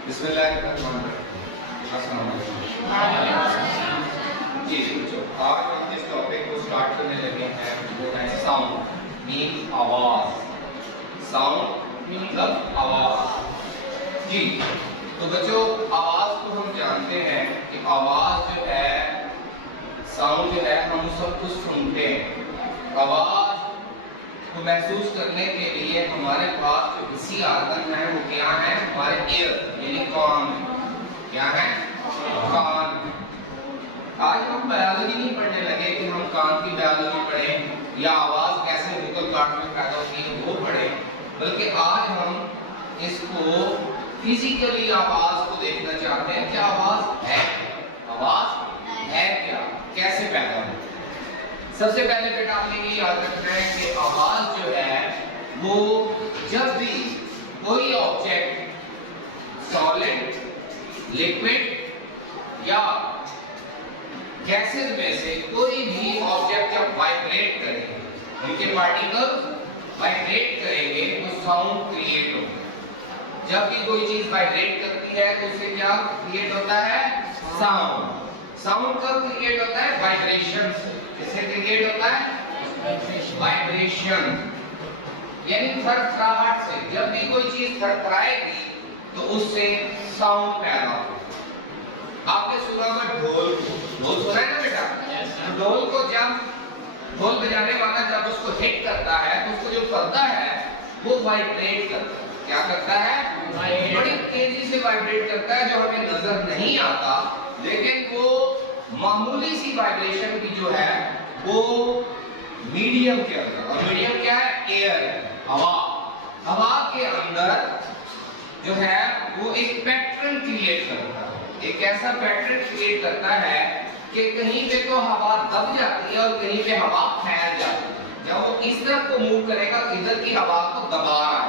बिस्मिल्लाहिर्रहमानिर्रहीम। अस्सलाम वालेकुम। जी बच्चों, आज हम जिस टॉपिक को स्टार्ट करने लगे हैं वो है साउंड मीन आवाज। साउंड मतलब आवाज। जी तो बच्चों, आवाज को हम जानते हैं कि आवाज जो है, साउंड जो है, हम सब कुछ सुनते हैं। आवाज को महसूस करने के लिए हमारे पास जो हिस्सी आर्गन है वो क्या है? हमारे ईयर यानी कान। क्या है? कान। आज हम बायोलॉजी नहीं पढ़ने लगे कि हम कान की बायोलॉजी पढ़ें या आवाज कैसे वोकल कॉर्ड में पैदा होती है वो पढ़ें, बल्कि आज हम इसको फिजिकली आवाज को देखना चाहते हैं कि आवाज है क्या, आवाज है क्या, कैसे पैदा होती है। सबसे पहले बेटा आपने ये याद रखना है कि आवाज जो है वो जब भी कोई ऑब्जेक्ट सॉलिड, लिक्विड या गैसेस में से कोई भी ऑब्जेक्ट जब वाइब्रेट करेंगे, उनके पार्टिकल वाइब्रेट करेंगे तो साउंड क्रिएट होगा। जब भी कोई चीज वाइब्रेट करती है तो उससे क्या क्रिएट होता है? साउंड। साउंड कब क्रिएट होता है? वाइब्रेशन से। किससे क्रिएट होता है? वाइब्रेशन यानी थरथराहट से। जब भी कोई चीज थरथराएगी तो उससे साउंड पैदा होगा। आपने सुना होगा ढोल को, ढोल सुना है ना बेटा? तो ढोल को जब ढोल बजाने वाला जब उसको हिट करता है तो उसको जो करता है वो वाइब्रेट करता है। क्या करता है? बड़ी तेजी से वाइब्रेट करता है जो हमें नजर नहीं आता, लेकिन वो मामूली सी वाइब्रेशन की जो है वो मीडियम के अंदर, और मीडियम क्या है? एयर, हवा। हवा के अंदर जो है वो एक पैटर्न क्रिएट करता है। एक ऐसा पैटर्न क्रिएट करता है कि कहीं पे तो हवा दब जाती है और कहीं पे हवा फैल जाती है। जब वो इस तरफ को मूव करेगा तो इधर की हवा को दबा रहा है,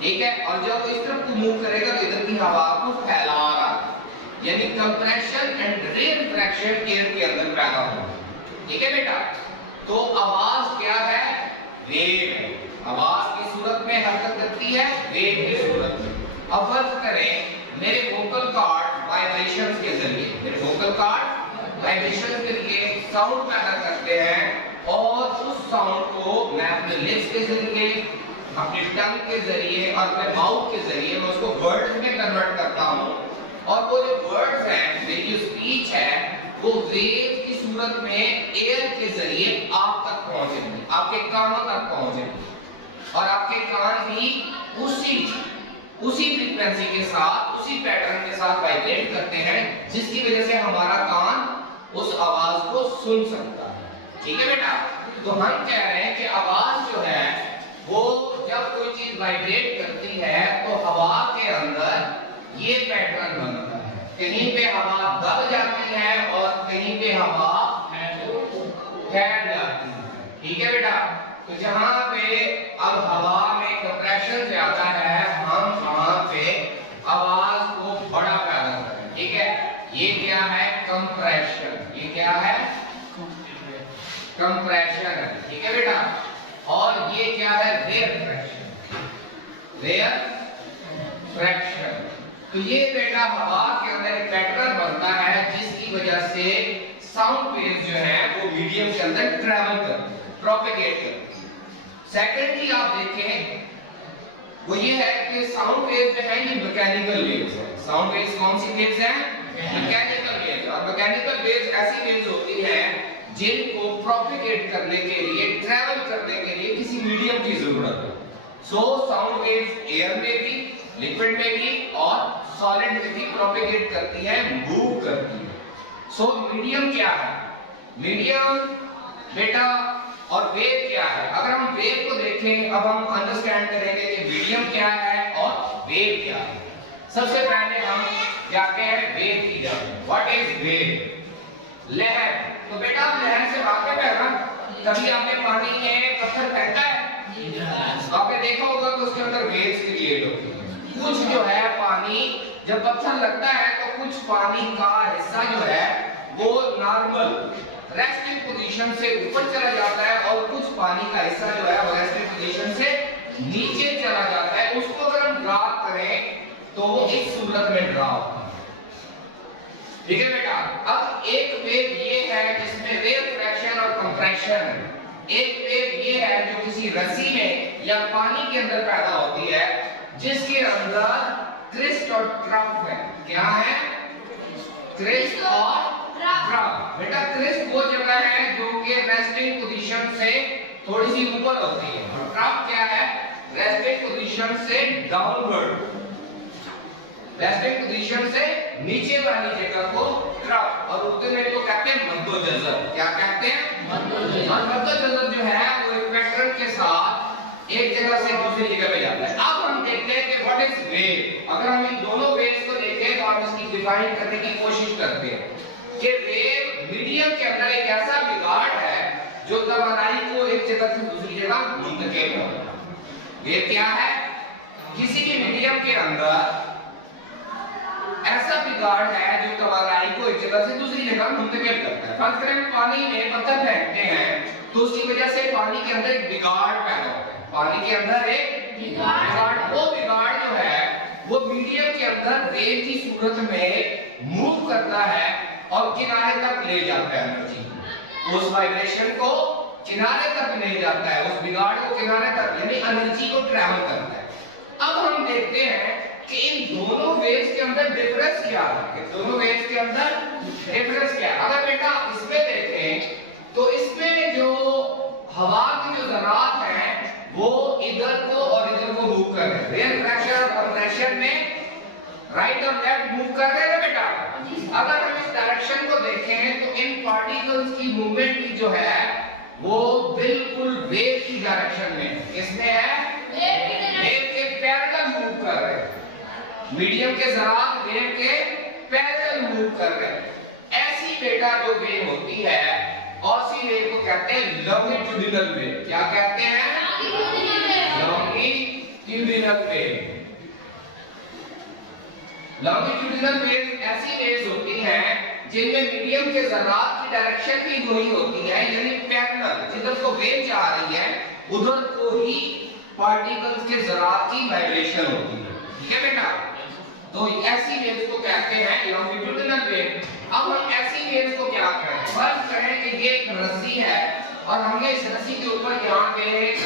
ठीक है, और जब वो इस तरफ को मूव करेगा तो इधर की हवा को फैला रहा है। यानी कंप्रेशन एंड रेइनफ्लेक्शन एयर के अंदर पैदा होगा। ठीक है बेटा? तो आवाज क्या है? वेव है। आवाज की सूरत में हरकत करती है, वेव की सूरत में। अब फर्ज करें मेरे वोकल कॉर्ड वाइब्रेशंस के जरिए, मेरे वोकल कॉर्ड वाइब्रेशन के लिए साउंड पैदा करते हैं, और उस साउंड को मैं अपने लिप्स के जरिए, अपने टंग के जरिए और अपने माउथ के जरिए मैं उसको वर्ड्स में कन्वर्ट करता हूं। और वो जो वर्ड्स हैं, मेरी जो स्पीच है, वो वेव की सूरत में एयर के जरिए आप तक पहुंचेंगे, आपके कानों तक पहुंचेंगे, और आपके कान भी उसी फ्रीक्वेंसी के साथ, उसी पैटर्न के साथ वाइब्रेट करते हैं, जिसकी वजह से हमारा कान उस आवाज को सुन सकता है। ठीक है बेटा? तो हम कह रहे हैं कि आवाज जो है वो जब कोई चीज वाइब्रेट करती है तो हवा के अंदर ये पैटर्न बनता है। कहीं पे हवा दब जाती है और कहीं पे हवा फैल जाती है। ठीक है बेटा? तो जहां पे अब हवा में कंप्रेशन ज्यादा है, हम वहां पे आवाज को बड़ा पैदा करें। ठीक है? ये क्या है? कंप्रेशन। ये क्या है? कंप्रेशन है। ठीक है बेटा? और ये क्या है? रेयरफ्रैक्शन। रेयरफ्रैक्शन। तो ये बेटा हवा के अंदर एक पैटर्न बनता है जिसकी वजह से साउंड वेव्स जो है वो मीडियम के अंदर ट्रैवल करती है, प्रोपेगेट करती है। सेकेंडली आप देखें वो ये है कि साउंड वेव्स जो है ये मैकेनिकल वेव्स है। साउंड वेव्स कौन सी वेव्स हैं? Mechanical waves. और मैकेनिकल वेव्स ऐसी वेव्स होती हैं जिनको प्रोपेगेट करने के लिए, ट्रैवल करने के लिए किसी मीडियम की जरूरत है। सो साउंड वेव्स एयर में भी, लिक्विड में भी और सॉलिड में भी प्रोपेगेट करती है, मूव करती है। सो मीडियम क्या है? मीडियम बेटा और वेव क्या है? अगर हम वेव को देखें, अब हम अंडरस्टैंड करेंगे कि मीडियम क्या है और वेव क्या है। सबसे पहले हम जाते हैं वेव की तरफ। What is wave? लहर। तो बेटा आप लहर से वाकिफ है ना? कभी आपने पानी में पत्थर फेंका है? आपने देखा होगा तो उसके अंदर वेव्स क्रिएट होती है। कुछ जो है पानी जब पत्थर लगता है तो कुछ पानी का हिस्सा जो है वो नॉर्मल रेस्टिंग पोजीशन से ऊपर चला जाता है, और कुछ पानी का हिस्सा जो है वो रेस्टिंग पोजीशन से नीचे चला जाता है। उसको अगर हम ड्रा करें तो तो वो इस सूरत में ड्रा होता है। ठीक है बेटा। अब एक वेव ये है जिसमें वेव फ्रैक्शन और कंप्रेशन है। एक वेव ये है जो किसी रस्सी में या पानी के अंदर पैदा होती है जिसके अंदर क्रिस्ट और ट्रफ है। क्या है? क्रिस्ट और ट्रफ। बेटा क्रिस्ट वो जगह है जो कि रेस्टिंग पोजीशन से थोड़ी सी ऊपर होती है और ट्रफ क्या है? रेस्टिंग पोजीशन से डाउनवर्ड, रेस्टिंग पोजीशन से नीचे वाली जगह को ट्रफ, और उर्दू में तो कहते हैं मद्दोजज़र। क्या कहते हैं? मद्दोजज़र। और मद्दोजज़र जो है वो एक पैटर्न के साथ एक जगह से दूसरी जगह पे जाता है। अब हम देखते हैं कि व्हाट इज वेव। अगर हम इन दोनों वेव्स को देखें तो हम इसकी डिफाइन करने की कोशिश करते हैं कि वेव मीडियम के अंदर एक ऐसा बिगाड़ है जो तवानाई को एक जगह से दूसरी जगह मुंतकिल करता है। वेव क्या है? किसी भी मीडियम के अंदर ऐसा बिगाड़ है जो तवानाई को एक जगह से दूसरी जगह मुंतकिल करता है। फर्ज करें पानी में पत्थर फेंकते हैं तो उसकी वजह से पानी के अंदर एक बिगाड़ पैदा होता है। पानी के अंदर एक बिगाड़, वो बिगाड़ जो है वो मीडियम के अंदर वेव की सूरत में मूव करता है और किनारे तक ले जाता है एनर्जी। उस वाइब्रेशन को किनारे तक ले जाता है, उस बिगाड़ को किनारे तक, यानी एनर्जी को ट्रैवल करता है। अब हम देखते हैं कि इन दोनों वेव्स के अंदर डिफरेंस क्या है। दोनों वेव्स के अंदर डिफरेंस क्या है? अगर बेटा इसमें देखें तो इसमें जो हवा की जो ज़रात है वो इधर को और इधर को मूव कर रहे हैं। एयर प्रेशर और कंप्रेशन में राइट और लेफ्ट मूव कर रहे हैं ना बेटा। अगर हम इस डायरेक्शन को देखें तो इन पार्टिकल्स की मूवमेंट की जो है वो बिल्कुल वेव की डायरेक्शन में, किसमें है? वेव के पैरेलल मूव कर रहे हैं। मीडियम के ज़रात वेव के पैरेलल मूव कर रहे हैं। ऐसी बेटा जो वेव होती है ऐसी वेव को कहते हैं लॉन्गिट्यूडिनल वेव। क्या कहते हैं? Longitudinal wave. लॉन्गिट्यूडिनल वेव ऐसी वेव्स होती हैं जिनमें मीडियम के ज़रात की डायरेक्शन भी वही होती है, यानी पैरेलल, जिधर को वेव जा रही है उधर को ही पार्टिकल्स के ज़रात की वाइब्रेशन होती है। ठीक है बेटा। तो ऐसी वेव्स को कहते हैं लॉन्गिट्यूडिनल वेव। अब हम ऐसी वेव्स को क्या करें? फर्ज करें कि ये एक रस्सी है और हमने इस रस्सी के ऊपर यहाँ पे एक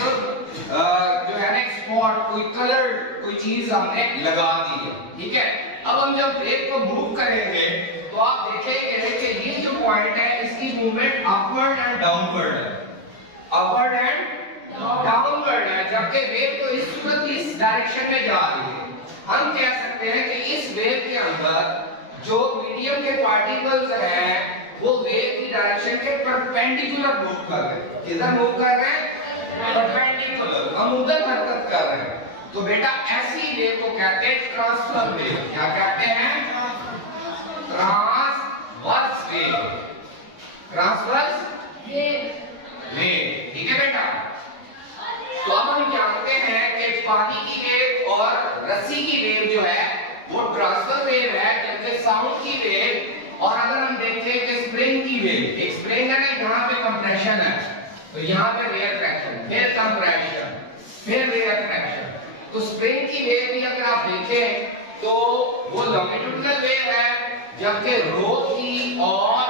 जो है ना स्पॉट, कोई कलर, कोई चीज हमने लगा दी है। ठीक है। अब हम जब वेव को मूव करेंगे तो आप देखेंगे कि ये जो पॉइंट है इसकी मूवमेंट अपवर्ड एंड डाउनवर्ड है, अपवर्ड एंड डाउनवर्ड है, जबकि वेव तो इस सूरत इस डायरेक्शन में जा रही है। हम कह सकते हैं कि इस वेव के अंदर जो मीडियम के पार्टिकल्स हैं वो वेव की डायरेक्शन के परपेंडिकुलर मूव कर रहे हैं। किधर मूव कर रहे हैं? परपेंडिकुलर, हम उधर हरकत कर रहे हैं। तो बेटा ऐसी वेव को कहते हैं ट्रांसफर वेव। क्या कहते हैं? Transverse wave. Transverse wave. ठीक है बेटा। तो अब हम जानते हैं कि पानी की वेव और रस्सी की वेव जो है वो ट्रांसफर वेव है, जबकि साउंड की वेव, और अगर हम देखें कि स्प्रिंग की वेव, एक स्प्रिंग है ना, यहाँ पे कंप्रेशन है तो यहाँ पे रेयर फ्रैक्शन, फिर कंप्रेशन, फिर रेयर फ्रैक्शन। तो स्प्रिंग की वेव भी अगर आप देखें तो वो लॉन्गिट्यूडिनल वेव है, जबकि रोप की और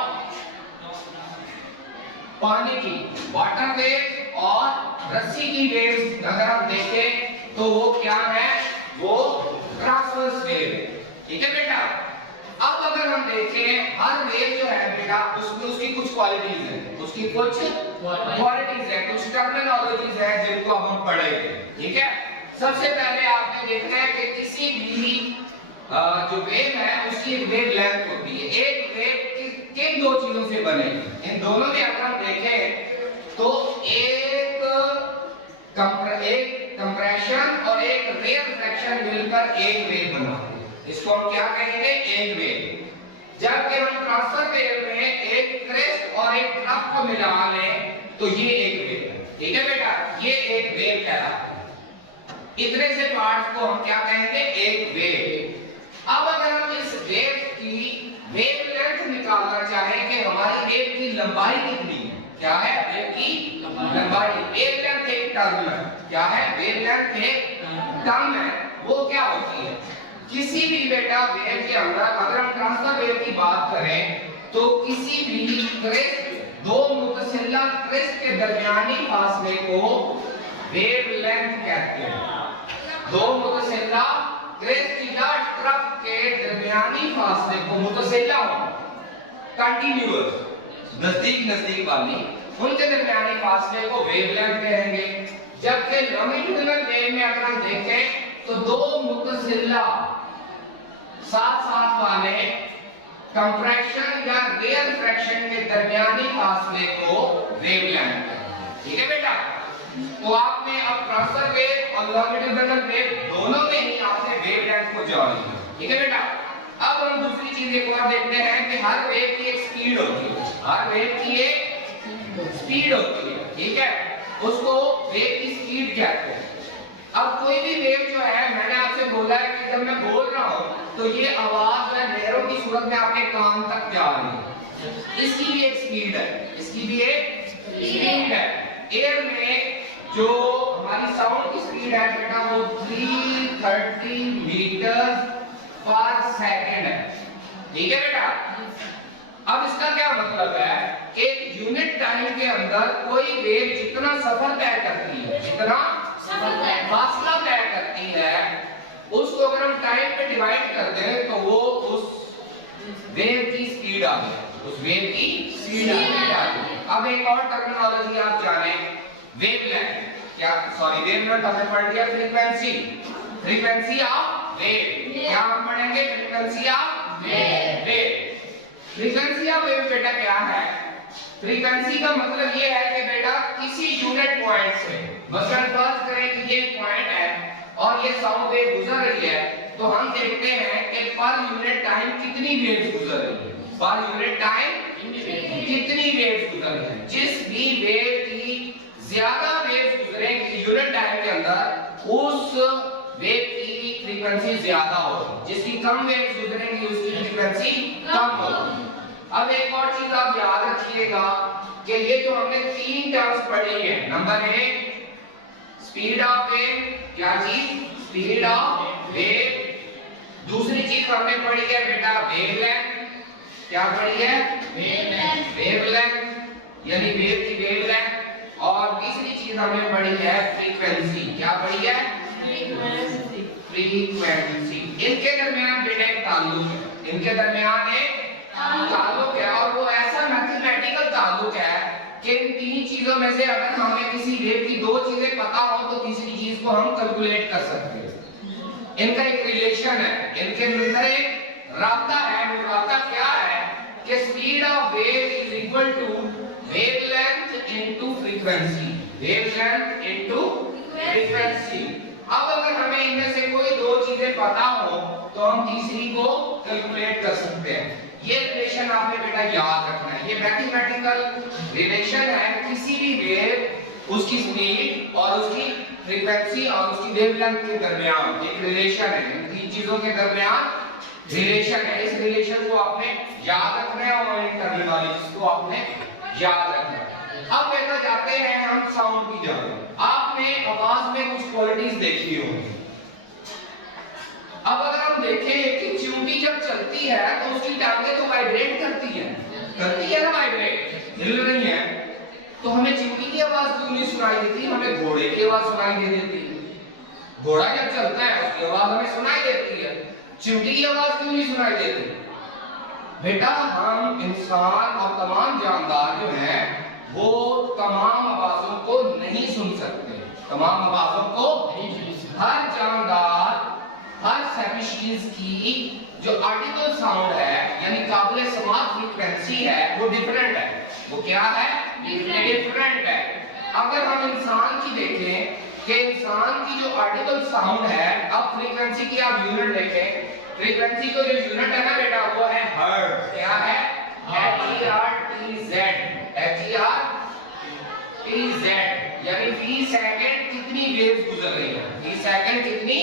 पानी की, वाटर वेव और रस्सी की वेव अगर हम देखें तो वो क्या है? वो ट्रांसवर्स वेव है। ठीक है बेटा। अब अगर हम देखें हर वेव जो है बेटा उसमें उसकी कुछ क्वालिटीज हैं, उसकी कुछ क्वालिटीज हैं, कुछ टर्मिनोलॉजीज हैं जिनको अब हम पढ़ेंगे। ठीक है। सबसे पहले आपने देखना है कि किसी भी जो वेव है उसकी एक वेव लेंथ होती है। एक वेव किन दो चीजों से बनेगी? इन दोनों में अगर हम देखें तो एक कंप्रेशन और एक रेयर फ्रैक्शन मिलकर एक वेव बनाती है। इसको हम क्या कहेंगे? एक वेव। जबकि हम ट्रांसफर वेव में एक क्रेस्ट और एक ट्रफ को मिला लें तो ये एक वेव है। ठीक है बेटा। ये एक वेव कहलाता है। इतने से पार्ट्स को हम क्या कहेंगे? एक वेव। अब अगर हम इस वेव की वेवलेंथ निकालना चाहें कि हमारी वेव की लंबाई कितनी है, क्या है? वेव की लंबाई, वेवलेंथ एक टर्म है। क्या है? वेवलेंथ एक टर्म है। वो क्या होती है? किसी भी बेटा वेव के अंदर अगर हम ट्रांसफर वेव की बात करें तो किसी भी क्रेस्ट, दो मुतसिला क्रेस्ट के दरमियानी फासले को वेवलेंथ कहते हैं। दो मुतसिला क्रेस्ट या ट्रफ के दरमियानी फासले को मुतसिला कंटीन्यूअस नजदीक नजदीक वाली उनके दरमियानी फासले को वेवलेंथ कहेंगे। जबकि लॉन्गिट्यूडिनल वेव में अगर हम देखें तो दो मुतसिला साथ साथ वाले कंप्रेशन या रेयर फ्रैक्शन के दरमियानी फासले को वेवलेंथ कहते हैं। ठीक है बेटा, तो आपने अब ट्रांसफर वेव और लॉन्गिट्यूडिनल वेव दोनों में ही आपने वेवलेंथ को जान लिया। ठीक है बेटा, अब हम दूसरी चीज एक और देखते हैं कि हर वेव की एक स्पीड होती है, हर वेव की एक स्पीड होती है। ठीक है, उसको वेव की स्पीड कहते हैं। अब कोई भी वेव जो है, मैंने आपसे बोला है कि जब मैं बोल रहा हूं तो ये आवाज जो है लहरों की सूरत में आपके कान तक जा रही है, इसकी भी एक स्पीड है, इसकी भी एक स्पीड है। एयर में जो हमारी साउंड की स्पीड है बेटा वो 330 मीटर पर सेकंड है। ठीक है बेटा, अब इसका क्या मतलब है, एक यूनिट टाइम के अंदर कोई वेव जितना सफर तय करती है, जितना फासला तय करती है, उसको अगर हम टाइम पे डिवाइड कर दें तो वो उस वेव की स्पीड आ गई, उस वेव की स्पीड आ गई। अब एक और टर्मिनोलॉजी आप जाने, वेवलेंथ, क्या सॉरी वेवलेंथ हमने पढ़ लिया, फ्रीक्वेंसी, फ्रीक्वेंसी ऑफ वेव, क्या हम पढ़ेंगे, frequency of wave. Frequency of wave बेटा क्या है, फ्रीक्वेंसी का मतलब ये है कि बेटा किसी यूनिट पॉइंट से, मसलन फर्ज करें कि ये पॉइंट है और ये साउंड वेव गुजर रही है, तो हम देखते हैं कि पर यूनिट टाइम कितनी वेव्स गुजर रही है, पर यूनिट टाइम कितनी वेव्स गुजर रही है। जिस भी वेव की ज्यादा वेव्स गुजरेंगी यूनिट टाइम के अंदर, उस वेव की फ्रीक्वेंसी ज्यादा होगी, जिसकी कम वेव्स गुजरेंगी उसकी फ्रीक्वेंसी कम होगी। अब एक और चीज आप याद रखिएगा कि ये जो हमने तीन टर्म्स पढ़ी है, नंबर 1 स्पीड ऑफ वेव, क्या चीज, स्पीड ऑफ वेव। दूसरी चीज हमने पढ़ी है बेटा वेवलेंथ, क्या पढ़ी है, वेवलेंथ, वेवलेंथ यानी वेव की वेवलेंथ। और तीसरी चीज हमने पढ़ी है फ्रीक्वेंसी, क्या पढ़ी है, फ्रीक्वेंसी, फ्रीक्वेंसी। इनके दरमियान बेटा एक ताल्लुक है, इनके दरमियान एक ताल्लुक है, और वो ऐसा मैथमेटिकल ताल्लुक है कि इन तीन चीजों में से अगर हमें किसी वेव की दो चीजें पता हो तो तीसरी चीज को हम कैलकुलेट कर सकते हैं। इनका एक रिलेशन है, इनके अंदर एक राब्ता है। वो राब्ता क्या है कि speed of wave is equal to wavelength into frequency, wavelength into frequency. अब अगर हमें इनमें से कोई दो चीजें पता हो तो हम तीसरी को कैलकुलेट कर सकते हैं। ये रिलेशन आपने बेटा याद रखना है, ये मैथमेटिकल रिलेशन है। किसी भी वेव, उसकी स्पीड और उसकी फ्रीक्वेंसी और उसकी वेवलेंथ के दरमियान एक रिलेशन है, इन तीन चीजों के दरमियान रिलेशन है। इस रिलेशन को आपने याद रखना है और इन टर्मिनोलॉजीज को आपने याद रखना है। अब बेटा जाते हैं हम साउंड की जानब। आपने आवाज में कुछ क्वालिटीज देखी होंगी। अब अगर हम देखें कि चिमटी जब चलती है तो उसकी टांगें तो वाइब्रेट करती है ना, वाइब्रेट हिल रही है, तो हमें चिमटी की आवाज क्यों नहीं सुनाई देती, हमें घोड़े की आवाज सुनाई दे देती है। घोड़ा जब चलता है उसकी आवाज हमें सुनाई देती है, चिमटी की आवाज क्यों नहीं सुनाई देती। बेटा हम इंसान और तमाम जानदार जो हैं वो तमाम आवाजों को नहीं सुन सकते, तमाम आवाजों को हर जानदार, हर स्पीशीज की जो ऑडिबल साउंड है यानी काबिल समात फ्रीक्वेंसी है वो डिफरेंट है। वो क्या है, डिफरेंट है। अगर हम इंसान की देखें कि इंसान की जो ऑडिबल साउंड है, अब फ्रीक्वेंसी की आप यूनिट देखें, फ्रीक्वेंसी को जो यूनिट है ना बेटा वो है हर्ट्ज। क्या है, HERTZ, HERTZ यानी फी सेकंड कितनी वेव्स गुजर रही है, फी सेकंड कितनी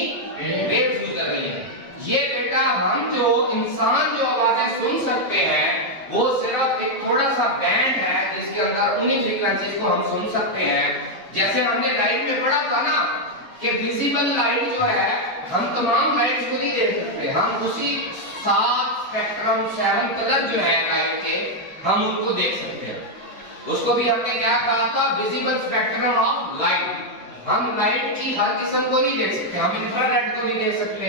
वेव्स गुजर रही है। ये बेटा हम जो इंसान जो आवाजें सुन सकते हैं वो सिर्फ एक थोड़ा सा बैंड है जिसके अंदर उन्हीं फ्रीक्वेंसीज को हम सुन सकते हैं। जैसे हमने लाइट में पढ़ा था ना कि विजिबल लाइट जो है हम तमाम लाइट्स को नहीं देख सकते, हम उसी 7 स्पेक्ट्रम 7 कलर जो है लाइट के हम उनको देख सकते हैं। उसको भी हमने क्या कहा था, विजिबल स्पेक्ट्रम ऑफ लाइट। हम लाइट की हर किस्म को नहीं देख सकते, हम इंफ्रारेड को नहीं देख सकते,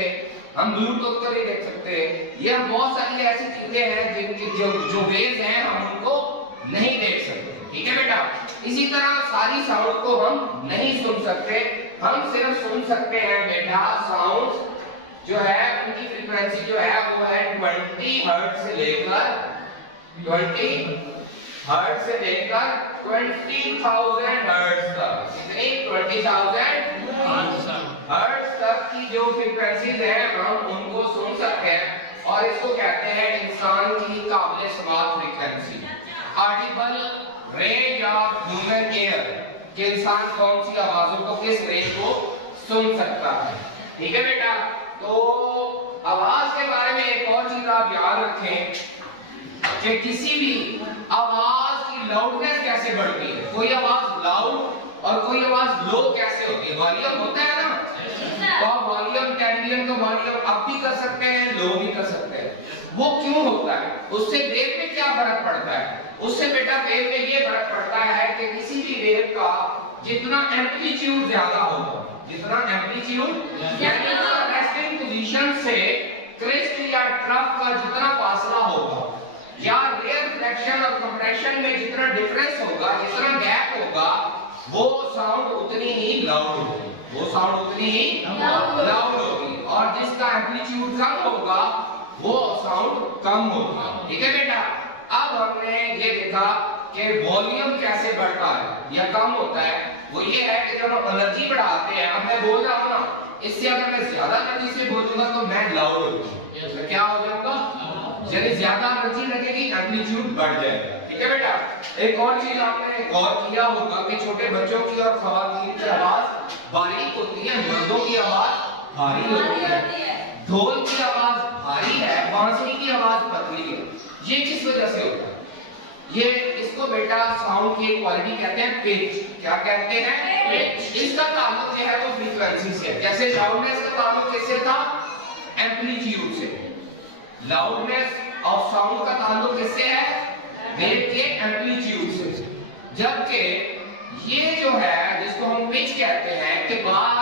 हम ब्लूटूथ को नहीं देख सकते। ये बहुत सारी ऐसी चीजें हैं जिनकी जो वेव्स हैं हम उनको नहीं देख सकते, ठीक है बेटा। इसी तरह सारी साउंड को हम नहीं सुन सकते, हम सिर्फ सुन सकते हैं बेटा साउंड जो है उनकी फ्रीक्वेंसी जो है वो है 20 हर्ट्ज से लेकर 20,000 हर्ट्ज तक। कितनी? 20,000 हर्ट्ज तक की जो फ्रीक्वेंसीज है हम उनको सुन सकते हैं और इसको कहते हैं इंसान की काबिल समात frequency, Audible range of human ear, कि इंसान कौन सी आवाजों को किस रेंज को सुन सकता है, ठीक है बेटा। तो आवाज के बारे में एक और चीज आप याद रखें कि किसी भी आवाज की लाउडनेस कैसे बढ़ती है, कोई आवाज लाउड और कोई आवाज लो कैसे होती है। वॉल्यूम होता है ना, तो आप वॉल्यूम टेलीविजन का वॉल्यूम अप भी कर सकते हैं, लो भी कर सकते हैं। वो क्यों होता है? उससे वेव में क्या फर्क पड़ता है? उससे बेटा वेव में ये फर्क पड़ता है कि किसी भी वेव का जितना एम्पलीट्यूड ज्यादा होगा, जितना एम्पलीट्यूड यानी रेस्टिंग पोजीशन से क्रेस्ट या ट्रफ का जितना फासला होगा या रेयर फ्रैक्शन और कंप्रेशन में जितना डिफरेंस होगा, जितना गैप होगा, वो साउंड उतनी ही लाउड होगी, वो साउंड उतनी ही लाउड होगी। और जिसका एम्पलीट्यूड कम होगा वो साउंड कम होगा, ठीक है बेटा। अब हमने ये देखा कि वॉल्यूम कैसे बढ़ता है या कम होता है। वो ये है कि जब हम एनर्जी बढ़ाते हैं, अब मैं बोल रहा हूं ना, इससे अगर मैं ज्यादा एनर्जी से बोलूंगा तो मैं लाउड हो जाऊंगा, तो क्या हो जाऊंगा, यानी ज्यादा एनर्जी लगेगी, एम्पलीट्यूड बढ़ जाएगा, ठीक है बेटा। एक और चीज आपने गौर किया होगा कि छोटे बच्चों की और खवातीन की आवाज बारीक होती है, मर्दों की आवाज भारी होती है। ढोल की आवाज भारी है, बांसुरी की आवाज पतली है। ये किस वजह से होता है? ये इसको बेटा साउंड की क्वालिटी कहते हैं पिच। क्या कहते हैं? पिच। इसका ताल्लुक जो है वो फ्रीक्वेंसी से है। जैसे लाउडनेस का ताल्लुक किससे था? एम्पलीट्यूड से। लाउडनेस ऑफ साउंड का ताल्लुक किससे है? वेव के एम्पलीट्यूड से। जबकि ये जो है जिसको हम पिच कहते हैं कि बाज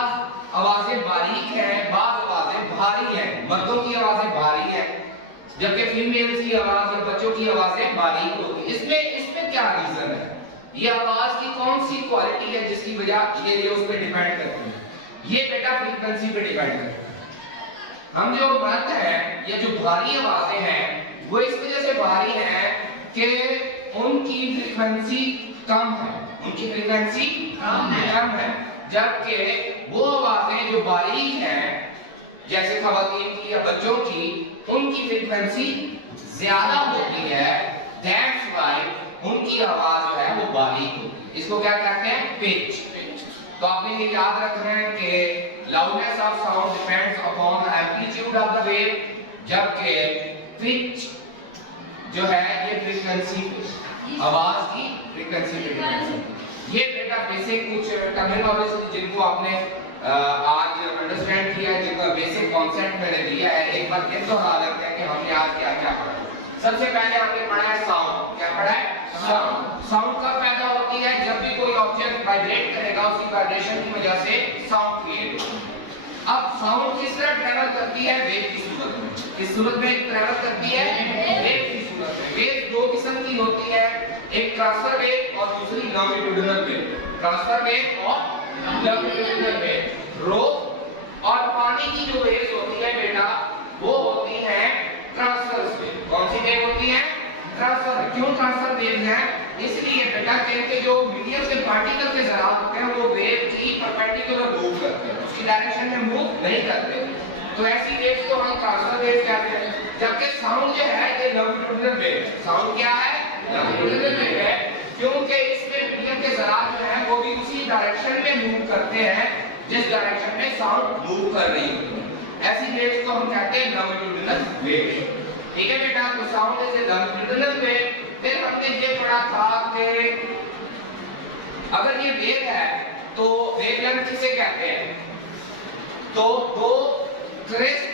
आवाजें बारीक हैं, बाज आवाजें भारी हैं। मर्दों की आवाजें भारी हैं जबकि फीमेल्स की आवाज या बच्चों की आवाजें बारीक होती है। इसमें क्या रीजन है? ये आवाज की कौन सी क्वालिटी है जिसकी वजह ये उस पे डिपेंड करती है? ये बेटा फ्रीक्वेंसी पे डिपेंड करती है। हम जो मर्द हैं या जो भारी आवाजें हैं वो इस वजह से भारी हैं कि उनकी फ्रीक्वेंसी कम है, उनकी फ्रीक्वेंसी कम है। जबकि वो आवाजें जो बारीक हैं जैसे खवातीन की या बच्चों की, उनकी फ्रीक्वेंसी ज्यादा होती है, दैट्स व्हाई उनकी आवाज जो है वो बारीक होती है। इसको क्या कहते हैं? पिच। तो आपने ये याद रखना है कि loudness of sound depends upon the amplitude of the wave, जबकि पिच जो है ये फ्रीक्वेंसी आवाज की फ्रीक्वेंसी पे डिपेंड करती है। ये बेटा बेसिक कुछ टर्मिनोलॉजी जिनको आपने आज अंडरस्टैंड किया है, जिनका बेसिक कॉन्सेप्ट मैंने दिया है, एक बार फिर दोहरा लेते हैं कि हमने आज क्या क्या पढ़ा। सबसे पहले हमने पढ़ा है साउंड। क्या पढ़ा है? साउंड। साउंड कब पैदा होती है? जब भी कोई ऑब्जेक्ट वाइब्रेट करेगा, उसकी वाइब्रेशन की वजह से साउंड क्रिएट होगा। अब साउंड किस तरह ट्रैवल करती है? वेव की सूरत में। किस सूरत में ट्रैवल करती है? वेव की सूरत में। वेव दो किस्म की होती है, एक ट्रांसफर वेव और दूसरी लॉन्गिट्यूडिनल वेव। ट्रांसफर वेव और लॉन्गिट्यूडिनल वेव। रो और पानी की जो वेव्स होती है बेटा वो होती है ट्रांसवर्स वेव। कौन सी वेव होती है? ट्रांसफर। क्यों ट्रांसफर वेव है? इसलिए बेटा के जो मीडियम के पार्टिकल के ज़रात होते हैं वो वेव की परपेंडिकुलर मूव करते हैं, उसकी डायरेक्शन में मूव नहीं करते, तो ऐसी वेव्स को हम ट्रांसफर वेव कहते हैं। जबकि साउंड जो है ये लॉन्गिट्यूडिनल वेव। साउंड क्या है? लॉन्गिट्यूडिनल वेव है, क्योंकि इसमें मीडियम के ज़रात जो है वो भी उसी डायरेक्शन में मूव करते हैं जिस डायरेक्शन में साउंड मूव कर रही होती है। ऐसी वेव्स को हम कहते हैं लॉन्गिट्यूडिनल वेव, ठीक है बेटा। तो sound is a longitudinal wave. फिर हमने ये पढ़ा था कि अगर ये वेव है तो वेवलेंथ किसे कहते हैं? तो दो क्रिस्ट,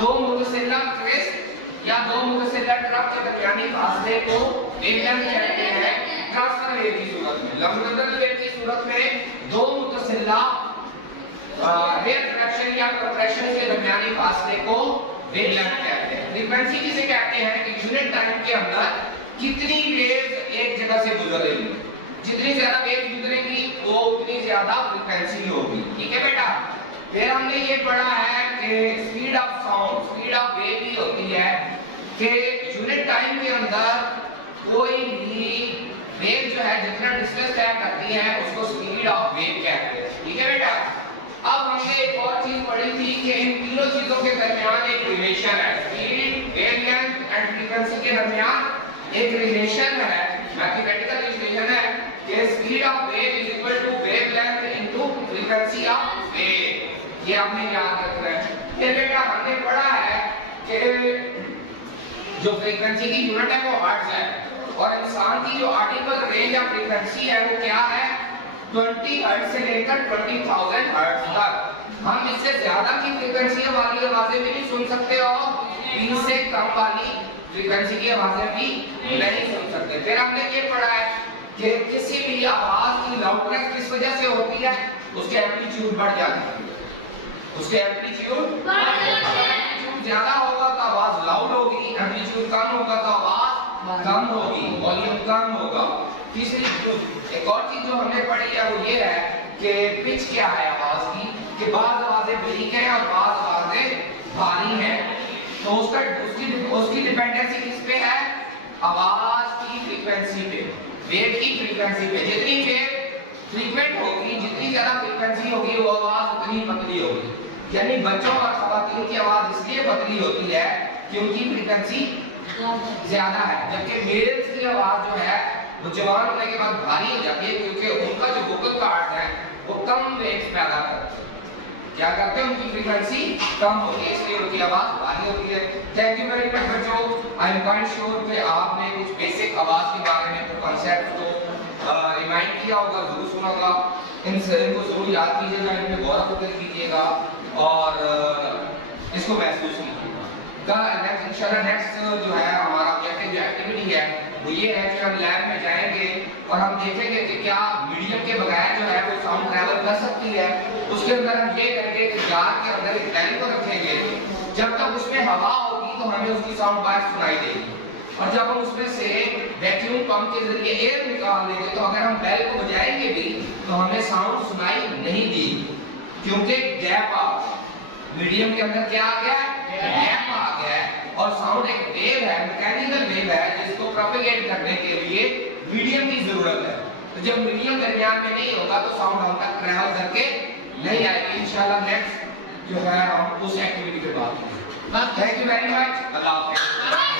दो मुतसिला क्रिस्ट या दो मुतसिला ट्रफ के दरमियानी फासले को वेवलेंथ कहते हैं ट्रांसफर वेव की सूरत में। लंबदल वेव की सूरत में दो मुतसिला रिफ्रैक्शन या कंप्रेशन के दरमियानी फासले को वेवलेंथ कहते हैं। फ्रीक्वेंसी किसे कहते हैं कि यूनिट टाइम के अंदर कितनी वेव्स एक जगह से गुजर रही है, जितनी ज्यादा वेव गुजरेंगी वो उतनी ज्यादा फ्रीक्वेंसी होगी। ठीक है बेटा। फिर हमने ये पढ़ा है कि speed of sound, speed of wave भी होती है कि यूनिट टाइम के अंदर कोई भी वेव जो है जितना डिस्टेंस तय करती है उसको स्पीड ऑफ वेव कहते हैं। ठीक है बेटा। अब हमने एक और चीज पढ़ी थी कि इन तीनों चीजों के दरमियान एक रिलेशन है, स्पीड, वेवलेंथ एंड फ्रीक्वेंसी के दरमियान एक रिलेशन है, मैथमेटिकल रिलेशन है कि speed of wave is equal to wavelength into frequency of wave. ये आपने याद रखना है। फिर बेटा हमने पढ़ा है कि जो फ्रीक्वेंसी की यूनिट है वो हर्ट्ज है और इंसान की जो आर्टिकल रेंज ऑफ फ्रीक्वेंसी है वो क्या है, 20 हर्ट्ज से लेकर 20,000 हर्ट्ज तक। हम इससे ज्यादा की फ्रीक्वेंसी वाली आवाजें भी नहीं सुन सकते और 20 से कम वाली फ्रीक्वेंसी की आवाजें भी नहीं सुन सकते। फिर हमने ये पढ़ा है कि किसी भी आवाज की लाउडनेस किस वजह से होती है, उसके एम्पलीट्यूड बढ़ जाता है, उसके एम्पलीट्यूड ज्यादा होगा तो आवाज लाउड होगी, एम्पलीट्यूड कम होगा तो आवाज कम होगी, वॉल्यूम कम होगा। तीसरी एक और चीज जो हमने पढ़ी है वो ये है कि पिच क्या है आवाज की, कि बाज़ आवाजें बारीक हैं और बाज़ आवाजें भारी हैं, तो उसकी डिपेंडेंसी किस पे है, आवाज की फ्रीक्वेंसी पे, वेव की फ्रीक्वेंसी पे। जितनी वेव फ्रीक्वेंट होगी, जितनी ज्यादा फ्रीक्वेंसी होगी वो आवाज उतनी पतली होगी। यानी बच्चों और खवातीन की आवाज इसलिए पतली होती है क्योंकि फ्रीक्वेंसी ज्यादा है, जबकि मेल्स की आवाज जो है वो जवान होने के बाद भारी हो जाती है क्योंकि उनका जो वोकल कार्ड है वो कम वेव्स पैदा करते हैं। क्या करते हैं, उनकी फ्रीक्वेंसी कम होती है इसलिए उनकी आवाज भारी होती है। थैंक यू वेरी मच बच्चों। आई एम क्वाइट श्योर कि आपने कुछ बेसिक आवाज के बारे में कुछ कांसेप्ट को रिमाइंड किया होगा, जरूर सुना होगा। इनको जरूर याद कीजिएगा, इन पे गौर कीजिएगा और इसको महसूस कीजिएगा। इंशाल्लाह नेक्स्ट जो है हमारा ऑब्जेक्टिव जो एक्टिविटी है वो ये है कि हम लैब में जाएंगे और हम देखेंगे कि क्या मीडियम के बगैर जो है वो साउंड ट्रैवल कर सकती है। उसके अंदर हम ये करेंगे कि जार के अंदर एक टैंक को रखेंगे, जब तक उसमें हवा होगी तो हमें उसकी साउंड बाहर सुनाई देगी, और जब हम उसमें से वैक्यूम पंप के जरिए एयर निकाल देंगे तो अगर हम बेल को बजाएंगे भी तो हमें साउंड सुनाई नहीं देगी, क्योंकि गैप आ मीडियम के अंदर क्या आ गया, गैप आ गया है। और साउंड एक वेव है, मैकेनिकल वेव है, जिसको प्रोपेगेट करने के लिए मीडियम की जरूरत है। तो जब मीडियम दरमियान में नहीं होगा तो साउंड हम तक ट्रैवल करके नहीं आएगी। इंशाल्लाह नेक्स्ट जो है हम उस एक्टिविटी पे बात करेंगे। Thank you very much. अल्लाह हाफिज़।